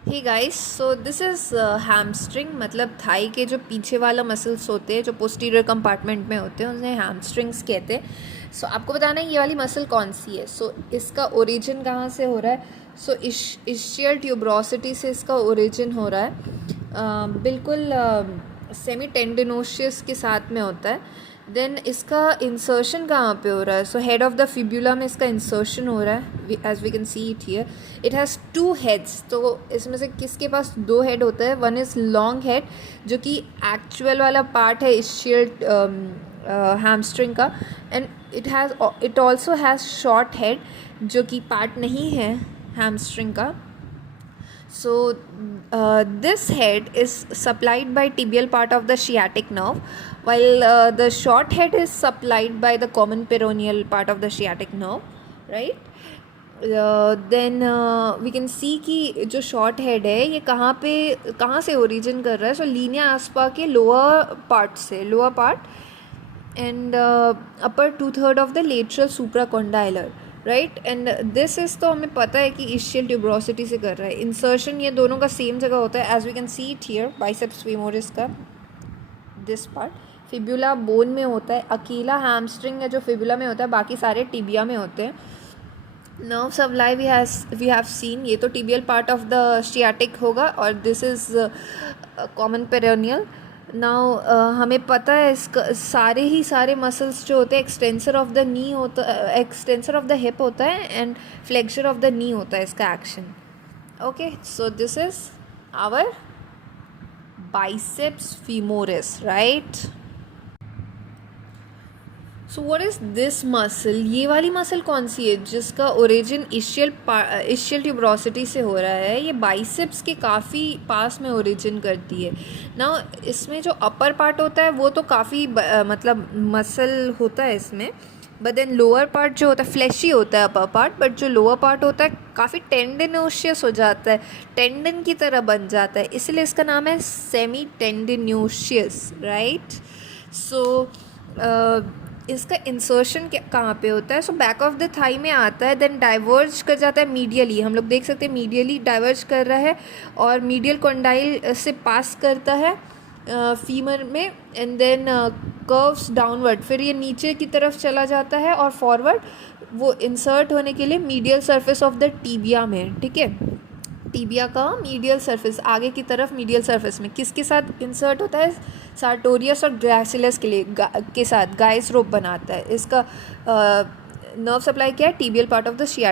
Hey guys, so this is hamstring, मतलब thigh के जो पीछे वाला मसल्स होते हैं जो पोस्टीरियर कंपार्टमेंट में होते हैं उन्हें हैमस्ट्रिंग्स कहते हैं। सो आपको बताना है ये वाली मसल कौन सी है। सो इसका ओरिजिन कहाँ से हो रहा है। सो इश्चियल ट्यूबरोसिटी से इसका ओरिजिन हो रहा है। बिल्कुल सेमी टेंडिनोशियस के साथ में होता है। देन इसका इंसर्शन कहाँ पे हो रहा है। So head of the fibula में इसका इंसर्शन हो रहा है, as we can see it here. It has 2 heads. तो इसमें से किसके पास 2 हेड होता है। वन इज़ लॉन्ग हेड जो कि एक्चुअल वाला पार्ट है इश्चियल हैमस्ट्रिंग का, and it also has short head जो कि पार्ट नहीं है हैमस्ट्रिंग का। So this head is supplied by tibial part of the sciatic nerve, while the short head is supplied by the common peroneal part of the sciatic nerve, right? Then we can see कि जो short head है ये कहाँ से origin कर रहा है। So linea aspa के lower part से, lower part and upper 2/3 of the lateral supracondylar, right. And this is, तो हमें पता है कि इश्चियल ट्यूबरोसिटी से कर रहा है। इंसर्शन ये दोनों का सेम जगह होता है, as we can see it here, biceps femoris का दिस पार्ट फिब्यूला बोन में होता है। अकेला हैमस्ट्रिंग है जो फिब्यूला में होता है, बाकी सारे टिबिया में होते हैं। Nerve supply we have seen, ये तो tibial part of the sciatic होगा, और this is common peroneal. Now हमें पता है इसका सारे मसल्स जो होते हैं, एक्सटेंसर ऑफ द नी होता है, एक्सटेंसर ऑफ द हिप होता है, and flexor of the knee होता है इसका action. Okay, so this is our biceps femoris, right. So what is this muscle, ये वाली मसल कौन सी है जिसका ओरिजिन इश्चियल ट्यूबरोसिटी से हो रहा है। ये बाइसेप्स के काफ़ी पास में ओरिजिन करती है ना। इसमें जो अपर पार्ट होता है वो तो काफ़ी मतलब मसल होता है इसमें, बट देन लोअर पार्ट जो होता है फ्लैशी होता है अपर पार्ट, बट जो लोअर पार्ट होता है काफ़ी टेंडिनोशियस हो जाता है, टेंडन की तरह बन जाता है, इसलिए इसका नाम है सेमी टेंडिनोशियस, राइट। सो इसका इंसर्शन कहाँ पे होता है। So back of the thigh में आता है, देन डाइवर्ज कर जाता है मीडियली। हम लोग देख सकते हैं मीडियली डाइवर्ज कर रहा है और मीडियल कॉन्डाइल से पास करता है फीमर में, एंड देन कर्व्स डाउनवर्ड, फिर ये नीचे की तरफ चला जाता है और फॉरवर्ड वो इंसर्ट होने के लिए medial surface of the tibia में, ठीक है। टीबिया का मीडियल सरफेस, आगे की तरफ मीडियल सरफेस में किसके साथ इंसर्ट होता है, सार्टोरियस और ग्रैसिलस के लिए के साथ गाइस रोप बनाता है। इसका नर्व सप्लाई क्या है, tibial part of the sciatic.